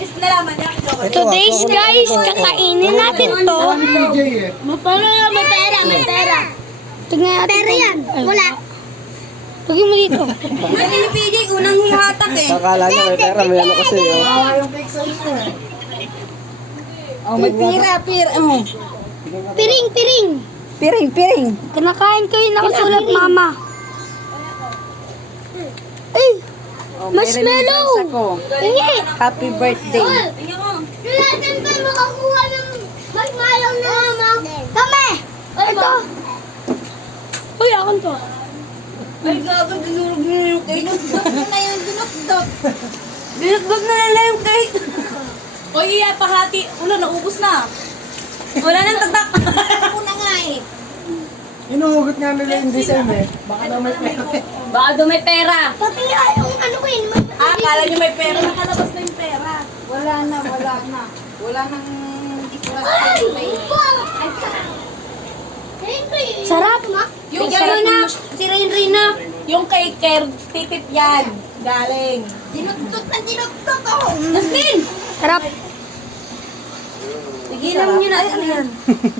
kasi nalaman niya. Today's guys, kakainin natin to. May pera, may pera. Tignan natin. Pera yan. Wala. Lagyan mo dito. Kasi ni PJ, unang hihatak eh. Akala niya may pera, may ano kasi. Oh, may pira, pira. Piring, piring. Piring, piring. Kinakain ko yung nakasulat, mama. Ay! Marshmallow! Hingi! Happy birthday. Natin ba makakuha ng marshmallow na mama? Kami! Ito! Uy, akin to. Ay, gago, dinurog na yung cake. Dinurog na yung dinukdok. Dinukdok na lang yung cake. O iya, pahati. Wala, naubos na. Wala nang tatak. Ako na nga eh. Inuhugot nga nila yung design eh. Baka daw may pera. Baka doon may pera. Pati yung ano ko yun. Akala niyo may pera. Nakalabas na yung pera. Wala na, wala na. Wala nang Sarap! Yung Bigyan mo na. Si Rina. Yung kay Ker, titip yan. Galing. Dinukdok na dinukdok ako. Jasmine! Sarap! Tigilan nyo na. Ano yan?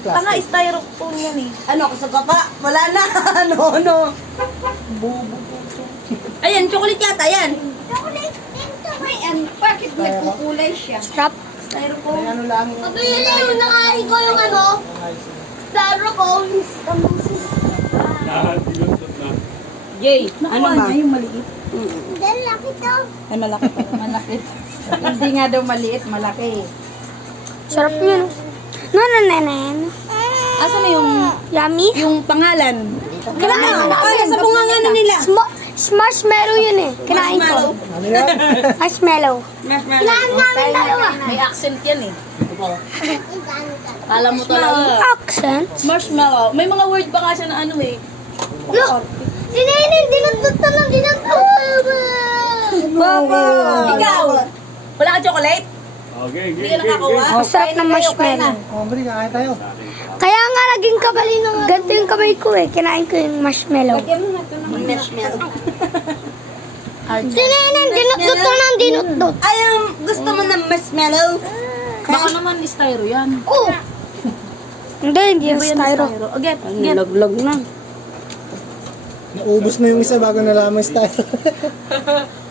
Tanga, styrofoam yan eh. Ano, kasag pa? Wala na. Ano? Ayan, chocolate yata yan. May ano, bakit nagkukulay siya? Sarap! Styrofoam. Ano lang. Pabili yung nakain ko yung ano. Laro ko. Jay, ano ma? Yung maliit. Dahil laki to. Ay, malaki pa. Malaki. Hindi nga daw maliit, malaki. Sarap yun. No. Asan na yung Yummy. yung pangalan? Kinain ko Ay, sa bunga nga na nila. Marshmallow yun eh. Kinain ko. Ano yan? Marshmallow. Kinain namin dalawa. May accent yan eh. Kala mo talaga. Accent. Marshmallow. May mga word pa nga siya na ano eh. Look! Sinainin, dinagdot na lang, dinagdot. Baba! Ikaw! Wala ka chocolate? Hindi ka nakakuha? Masarap na marshmallow. Oh, bali, kakain tayo. Kaya nga naging kabali ng ganito yung kamay ko eh. Kinain ko yung marshmallow. Marshmallow. Sinainin, dinagdot na lang, dinagdot. Ay, gusto mo ng marshmallow? Baka naman styro yan. Oh! Hindi yung styro. O, get. Nilaglag na. Naubos na yung isa bago nalaman yung style.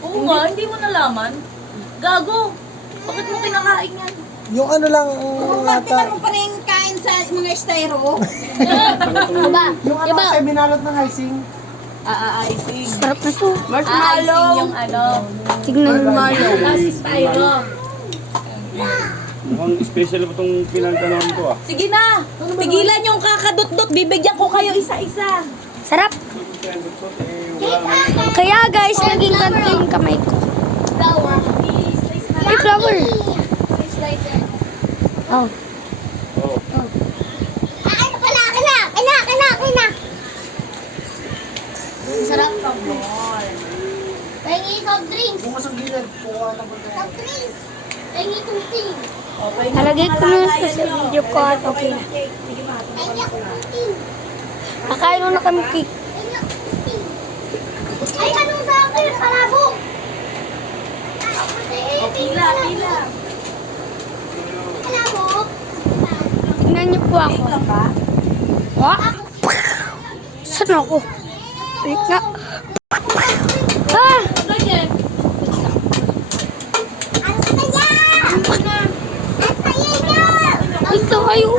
Oo nga, hindi mo nalaman. Gago. Bakit mo kinakain yan? Yung ano lang, Bakit mo pa rin kain sa mga styro? Diba? yung ano kasi binalot ng icing. Icing. Sarap na to. Icing yung ano. Tignan mo. Tapos styro. Mukhang special pa itong pinagtanong ko ah. Sige na. Tigilan yung kakadot-dot. Bibigyan ko kayo isa-isa. Sarap. Kaya guys, naging ganito yung kamay ko. May flower. Oh. Oo. Sarap. Pengi soft drinks. Bukas ang gilid. Kuha na po tayo. Soft drinks. Pengi tubig. Nalagay ko na sa video ko at okay na. Nakain na kami cake. Ay, anong sa akin? Palabok! Pila. Palabok? Tingnan niyo po ako. What? Saan ako? Balik nga. Ah! Ito kayo.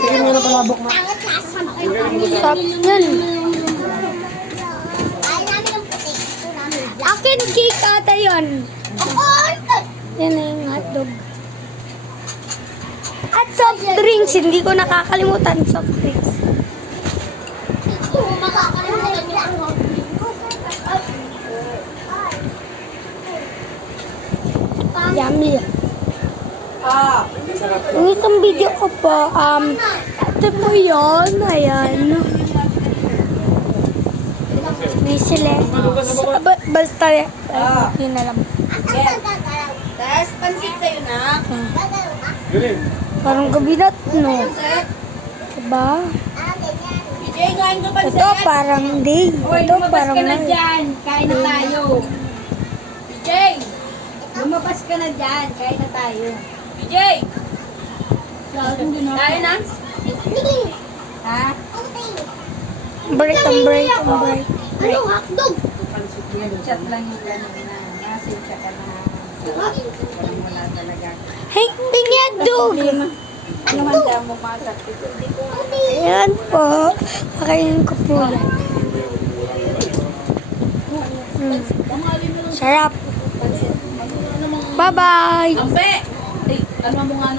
Tingin mo na palabok na. Sarap yan. Akin cake ata yun. Yan na yung hotdog. At soft drinks. Hindi ko nakakalimutan soft drinks. Yummy. Yung isang video ko po, ito po yun, ayan. May sila. Basta, yun na lang. Tapos, pansit sa'yo na. Galing. Parang gabi na, no? Diba? PJ, Jay, ngayon ka pa Ito parang day. Hoy, Ito lumabas parang ka na night. dyan. Kain na tayo. Jay! Lumabas ka na dyan. Kain na tayo. Jay! Tayo na? Ha? Break, ang break, ang break. Ano? Hotdog! Chat lang yung kanina. Message siya ka na. Wala talaga. Hey, pinyadog! Ano man siya mo masakit? Hindi ko Ayan po. Kakainin ko po yan. Sarap. Bye-bye! Ampe! Ay, ano mo nga